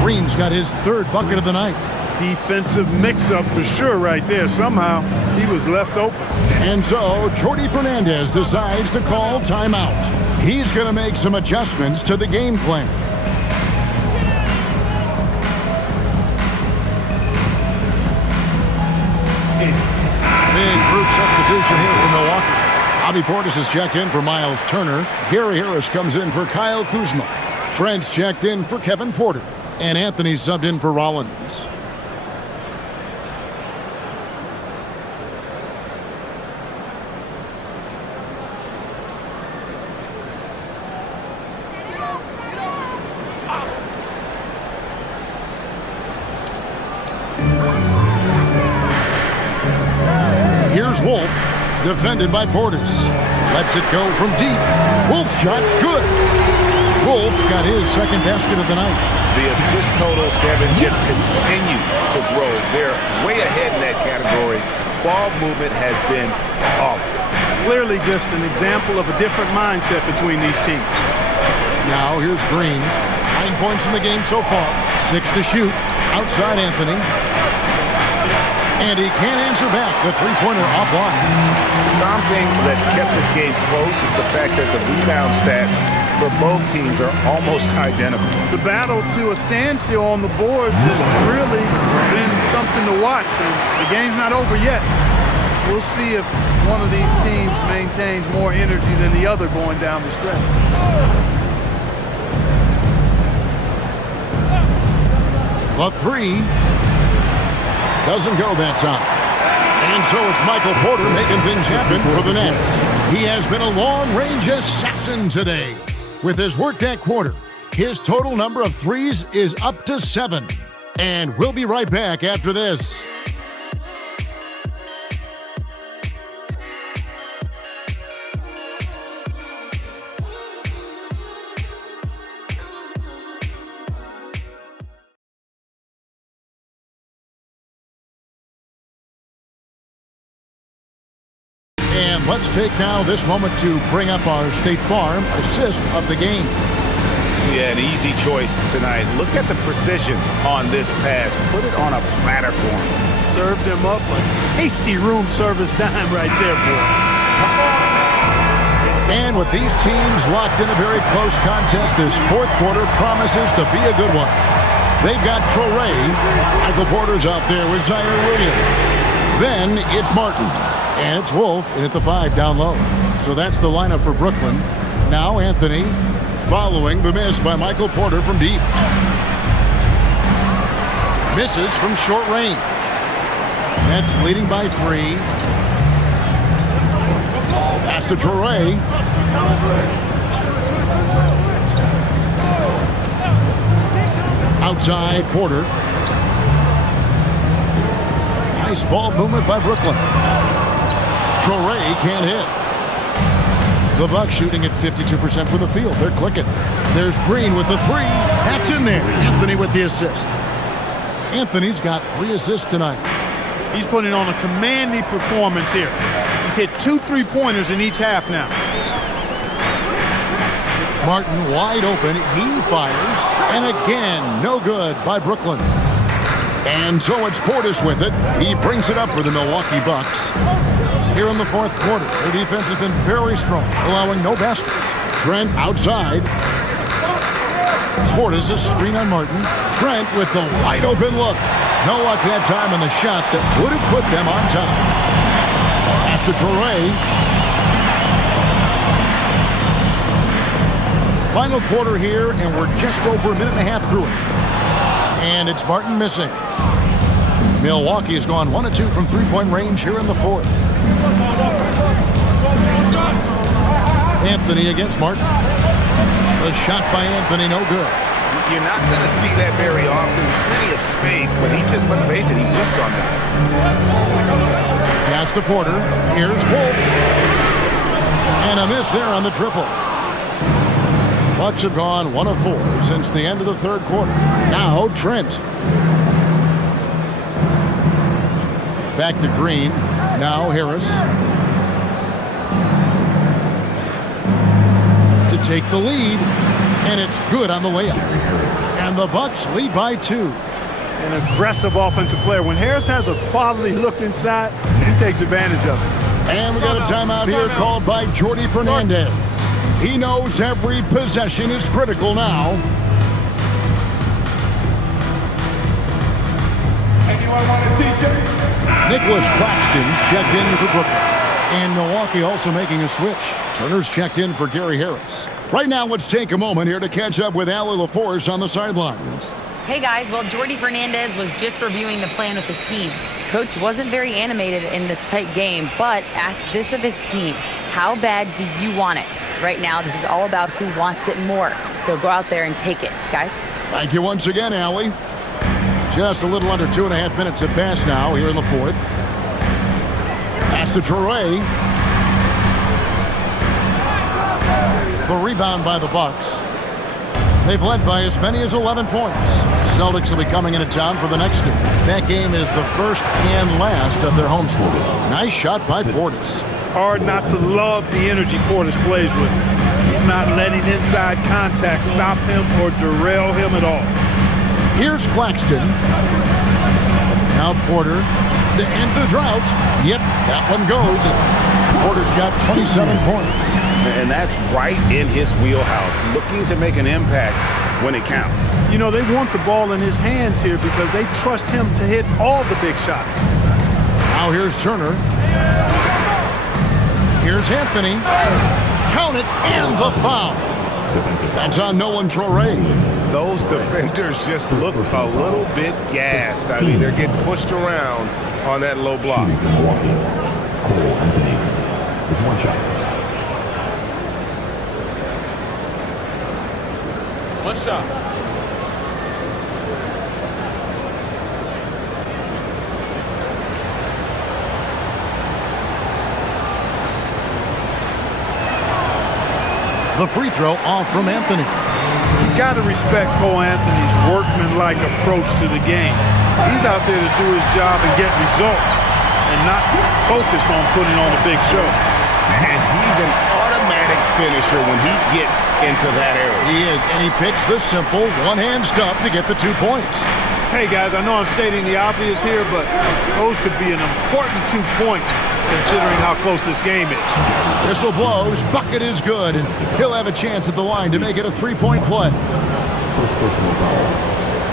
Green's got his third bucket of the night. Defensive mix-up for sure right there. Somehow he was left open. And so Jordi Fernandez decides to call timeout. He's going to make some adjustments to the game plan. Big group substitution here for Milwaukee. Bobby Portis has checked in for Miles Turner. Gary Harris comes in for Kyle Kuzma. Trent's checked in for Kevin Porter. And Anthony subbed in for Rollins. Here's Wolf, defended by Portis. Lets it go from deep. Wolf shot's good. Wolf got his second basket of the night. The assist totals, Kevin, just continue to grow. They're way ahead in that category. Ball movement has been flawless. Clearly just an example of a different mindset between these teams. Now here's Green. 9 points in the game so far. 6 to shoot. Outside Anthony. And he can't answer back. The three-pointer offline. Something that's kept this game close is the fact that the rebound stats for both teams are almost identical. The battle to a standstill on the board has really been something to watch. And the game's not over yet. We'll see if one of these teams maintains more energy than the other going down the stretch. The three doesn't go that time. And so it's Michael Porter making things happen for the Nets. He has been a long-range assassin today. With his work that quarter, his total number of threes is up to 7. And we'll be right back after this. And let's take now this moment to bring up our State Farm assist of the game. Yeah, an easy choice tonight. Look at the precision on this pass. Put it on a platter for him. Served him up a tasty room service dime right there, boy. And with these teams locked in a very close contest, this fourth quarter promises to be a good one. They've got Traore. Michael Porter's out there with Zaire Williams. Then it's Martin. And it's Wolf in at the 5 down low. So that's the lineup for Brooklyn. Now Anthony following the miss by Michael Porter from deep. Misses from short range. Nets leading by 3. Pass to Traore. Outside Porter. Nice ball movement by Brooklyn. Traore can't hit. The Bucks shooting at 52% for the field. They're clicking. There's Green with the 3. That's in there. Anthony with the assist. Anthony's got 3 assists tonight. He's putting on a commanding performance here. He's hit 2 3-pointers in each half now. Martin wide open. He fires. And again, no good by Brooklyn. And so it's Portis with it. He brings it up for the Milwaukee Bucks. Here in the fourth quarter, their defense has been very strong, allowing no baskets. Trent outside. Portis a screen on Martin. Trent with the wide open look. No luck that time on the shot that would have put them on top. Pass to Traore. Final quarter here, and we're just over a minute and a half through it. And it's Martin missing. Milwaukee has gone 1 of 2 from three-point range here in the fourth. Anthony against Martin. The shot by Anthony, no good. You're not going to see that very often. Plenty of space, but he just, let's face it, he whiffs on that. Pass to Porter. Here's Wolf. And a miss there on the triple. Bucks have gone 1 of 4 since the end of the third quarter. Now Trent. Back to Green. Now Harris. To take the lead. And it's good on the layup. And the Bucks lead by 2. An aggressive offensive player. When Harris has a quality look inside, he takes advantage of it. And we got a timeout here called by Jordy Fernandez. He knows every possession is critical now. Anyone want to teach him? Nicholas Claxton's checked in for Brooklyn. And Milwaukee also making a switch. Turner's checked in for Gary Harris. Right now, let's take a moment here to catch up with Allie LaForce on the sidelines. Hey guys, well, Jordy Fernandez was just reviewing the plan with his team. Coach wasn't very animated in this tight game, but asked this of his team: how bad do you want it? Right now, this is all about who wants it more. So go out there and take it, guys. Thank you once again, Allie. Just a little under 2.5 minutes have passed now here in the fourth. Pass to Traore. The rebound by the Bucks. They've led by as many as 11 points. Celtics will be coming into town for the next game. That game is the first and last of their homestand. Nice shot by Portis. Hard not to love the energy Portis plays with. He's not letting inside contact stop him or derail him at all. Here's Claxton. Now Porter to end the drought. Yep, that one goes. Porter's got 27 points. And that's right in his wheelhouse, looking to make an impact when it counts. You know, they want the ball in his hands here because they trust him to hit all the big shots. Now here's Turner. Here's Anthony. Count it, and the foul. That's on Nolan Traore. Those defenders just look a little bit gassed. I mean, they're getting pushed around on that low block. Cole Anthony with 1 shot. What's up? The free throw off from Anthony. You got to respect Cole Anthony's workmanlike approach to the game. He's out there to do his job and get results and not focused on putting on a big show. And he's an automatic finisher when he gets into that area. He is, and he picks the simple one-hand stuff to get the 2 points. Hey, guys, I know I'm stating the obvious here, but those could be an important 2 points considering how close this game is. Whistle blows, bucket is good, and he'll have a chance at the line to make it a 3-point play. First personal foul.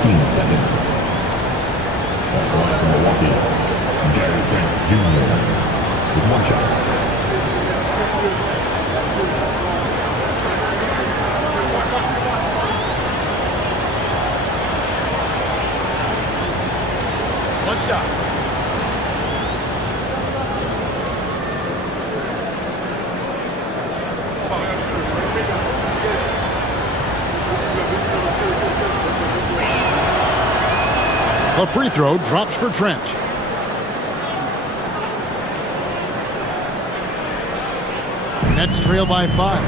Team second. That's one from Milwaukee. Gary Trent Jr. with 1 shot. One shot. The free throw drops for Trent. Nets trail by 5.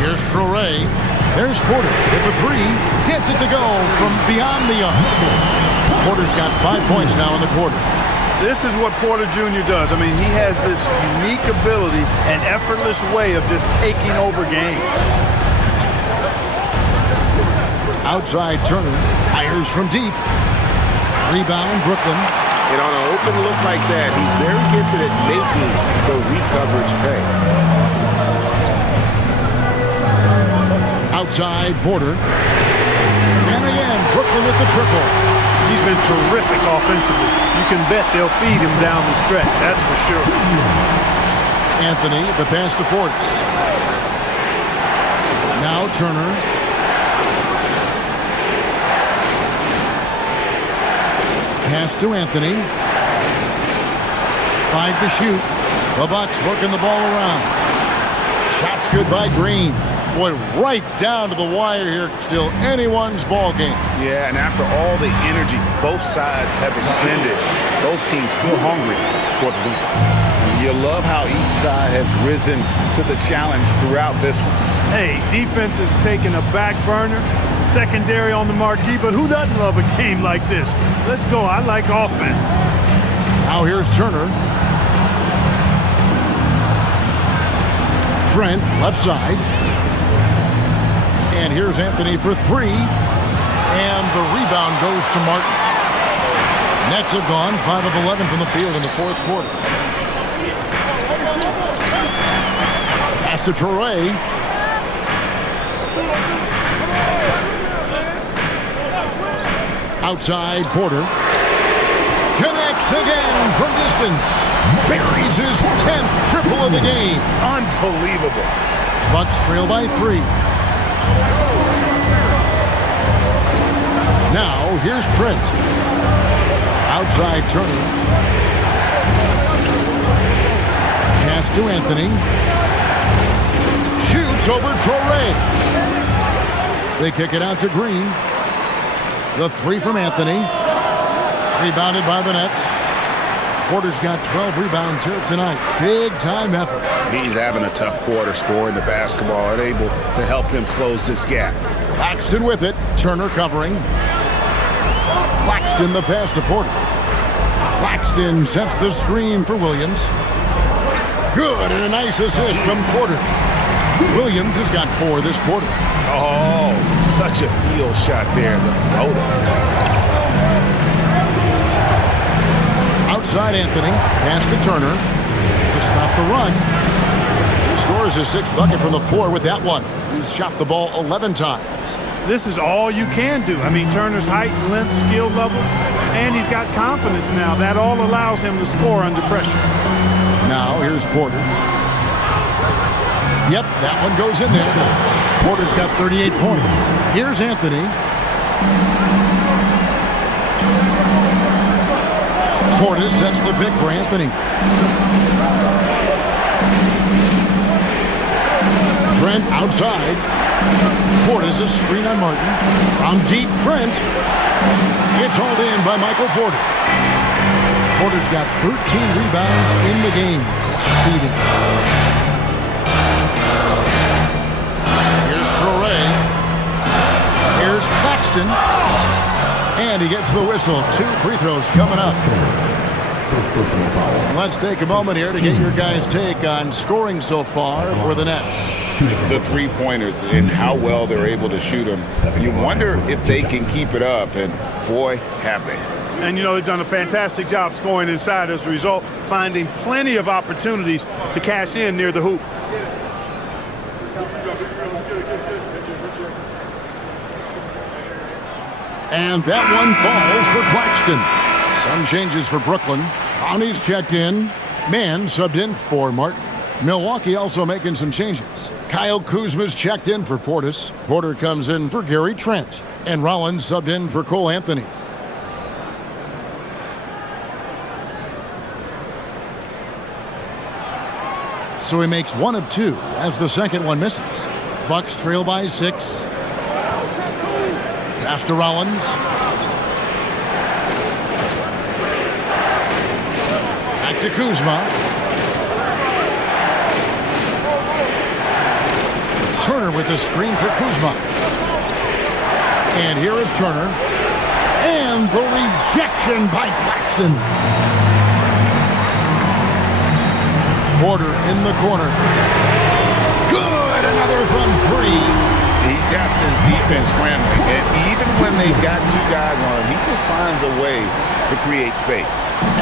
Here's Traore. There's Porter with the 3. Gets it to go from beyond the arc. Porter's got 5 points now in the quarter. This is what Porter Jr. does. I mean, he has this unique ability and effortless way of just taking over games. Outside Turner fires from deep. Rebound Brooklyn. And on an open look like that, he's very gifted at making the re-coverage pay. Outside Porter. And again, Brooklyn with the triple. He's been terrific offensively. You can bet they'll feed him down the stretch, that's for sure. Anthony, the pass to Portis. Now Turner. Pass to Anthony. 5 to shoot. The Bucks working the ball around. Shots good by Green. Boy, right down to the wire here. Still anyone's ball game. Yeah, and after all the energy both sides have expended, both teams still hungry for the win. You love how each side has risen to the challenge throughout this one. Hey, defense is taking a back burner, secondary on the marquee, but who doesn't love a game like this? Let's go. I like offense. Now here's Turner. Trent, left side. And here's Anthony for three. And the rebound goes to Martin. Nets have gone 5 of 11 from the field in the fourth quarter. Pass to Traore. Outside, Porter. Connects again from distance. Buries his 10th triple of the game. Unbelievable. Bucks trail by 3. Now, here's Trent. Outside Turner. Pass to Anthony. Shoots over Traore. They kick it out to Green. The three from Anthony. Rebounded by the Nets. Porter's got 12 rebounds here tonight. Big time effort. He's having a tough quarter, scoring the basketball and able to help them close this gap. Claxton with it. Turner covering. Claxton the pass to Porter. Claxton sets the screen for Williams. Good, and a nice assist from Porter. Williams has got 4 this quarter. Oh, such a field shot there, the floater. Outside Anthony, pass to Turner to stop the run. He scores his 6th bucket from the floor with that one. He's shot the ball 11 times. This is all you can do. I mean, Turner's height, length, skill level, and he's got confidence now. That all allows him to score under pressure. Now here's Porter. Yep, that one goes in there. Porter's got 38 points. Here's Anthony. Porter sets the pick for Anthony. Trent outside. Porter's a screen on Martin. From deep, Trent. It's hauled in by Michael Porter. Porter's got 13 rebounds in the game. Class leading. Here's Traore. Here's Claxton. And he gets the whistle. 2 free throws coming up. Let's take a moment here to get your guys' take on scoring so far for the Nets. The three-pointers and how well they're able to shoot them. You wonder if they can keep it up, and boy, have they. And, you know, they've done a fantastic job scoring inside as a result, finding plenty of opportunities to cash in near the hoop. And that one falls for Claxton. Some changes for Brooklyn. Brownie's checked in. Mann subbed in for Martin. Milwaukee also making some changes. Kyle Kuzma's checked in for Portis. Porter comes in for Gary Trent. And Rollins subbed in for Cole Anthony. So he makes 1 of 2 as the second one misses. Bucks trail by 6. Pass to Rollins. Back to Kuzma. Turner with the screen for Kuzma. And here is Turner. And the rejection by Claxton. Porter in the corner. Good, another from 3. He's got this defense scrambling, and even when they've got 2 guys on him, he just finds a way to create space.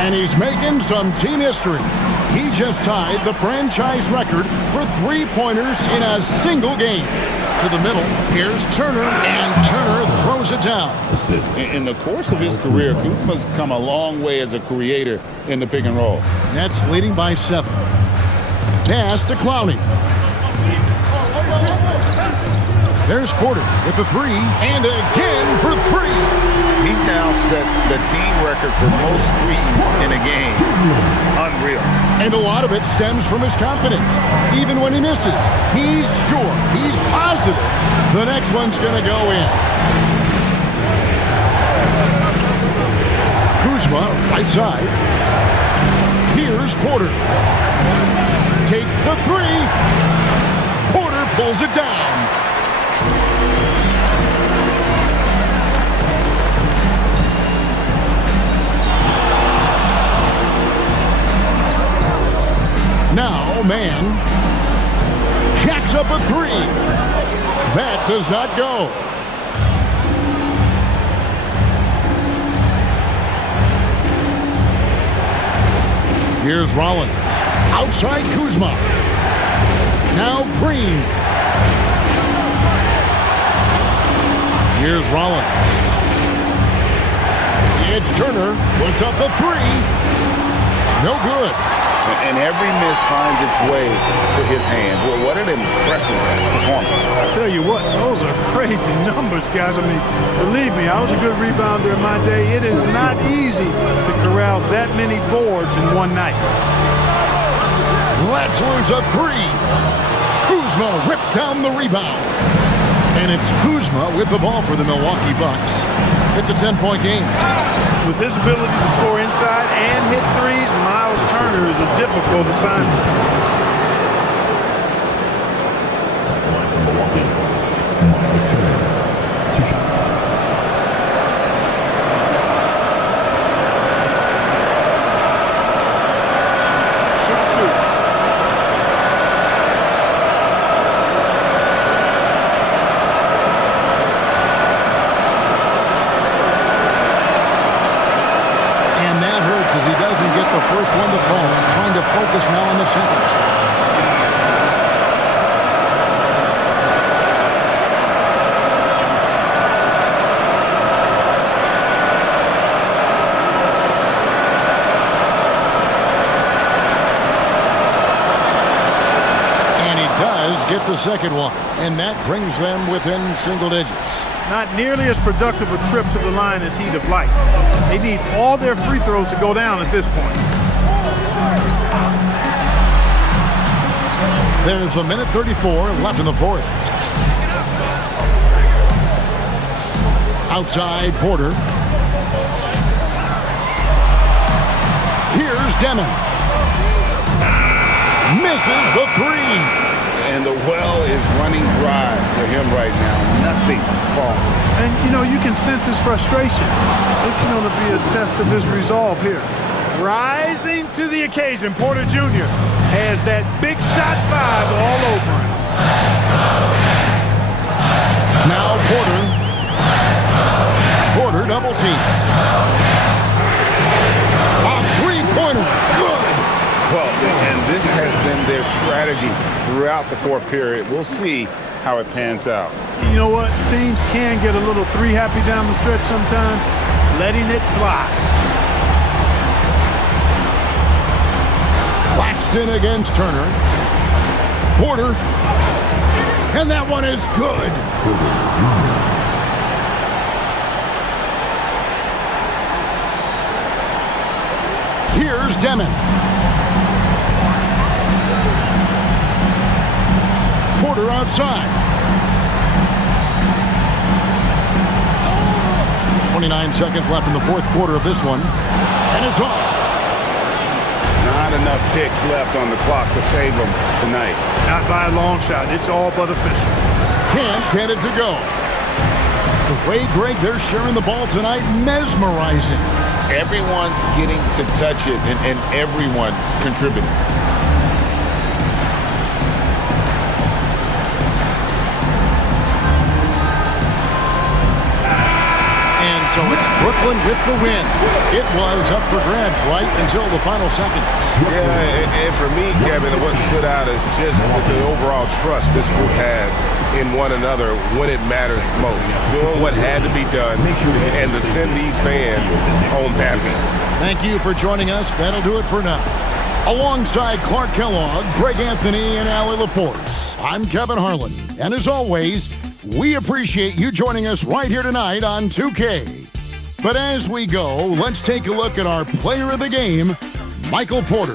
And he's making some team history. He just tied the franchise record for 3-pointers in a single game. To the middle, here's Turner, and Turner throws it down. In the course of his career, Kuzma's come a long way as a creator in the pick and roll. Nets leading by 7. Pass to Clowney. There's Porter with the 3, and again for 3. He's now set the team record for most threes in a game. Unreal. And a lot of it stems from his confidence. Even when he misses, he's sure, he's positive the next one's going to go in. Kuzma, right side. Here's Porter. Takes the three. Porter pulls it down. Now, man, jacks up a three. That does not go. Here's Rollins. Outside Kuzma. Now Green. Here's Rollins. It's Turner. Puts up the three. No good. And every miss finds its way to his hands. Well, what an impressive performance. I tell you what, those are crazy numbers, guys. I mean, believe me, I was a good rebounder in my day. It is not easy to corral that many boards in one night. Let's lose a three. Kuzma rips down the rebound. And it's Kuzma with the ball for the Milwaukee Bucks. It's a 10-point game. With his ability to score inside and hit threes, Miles Turner is a difficult assignment. Line from Milwaukee. Miles Turner. 2 shots. Shoot two. As he doesn't get the first one to fall, trying to focus now on the second. And he does get the second one, and that brings them within single digits. Not nearly as productive a trip to the line as he'd have liked. They need all their free throws to go down at this point. There's a minute 34 left in the fourth. Outside Porter. Here's Demon. Misses the three. And the well is running dry for him right now. Nothing falling. And, you know, you can sense his frustration. This is going to be a test of his resolve here. Rising to the occasion, Porter Jr. has that big shot 5 all over him. Now Porter. Porter double team. A three-pointer. Good. Well, and this has been their strategy throughout the fourth period. We'll see how it pans out. You know what? Teams can get a little three happy down the stretch sometimes, letting it fly. Claxton against Turner. Porter. And that one is good. Here's Demon. Porter outside. 29 seconds left in the fourth quarter of this one. And it's off. Not enough ticks left on the clock to save them tonight. Not by a long shot. It's all but official. Can't get it to go. The way, Greg, they're sharing the ball tonight, mesmerizing. Everyone's getting to touch it, and everyone's contributing. So it's Brooklyn with the win. It was up for grabs right until the final seconds. Yeah, and for me, Kevin, what stood out is just the overall trust this group has in one another when it matters most. Doing what had to be done and to send these fans home happy. Thank you for joining us. That'll do it for now. Alongside Clark Kellogg, Greg Anthony, and Allie LaForce, I'm Kevin Harlan. And as always, we appreciate you joining us right here tonight on 2K. But as we go, let's take a look at our player of the game, Michael Porter.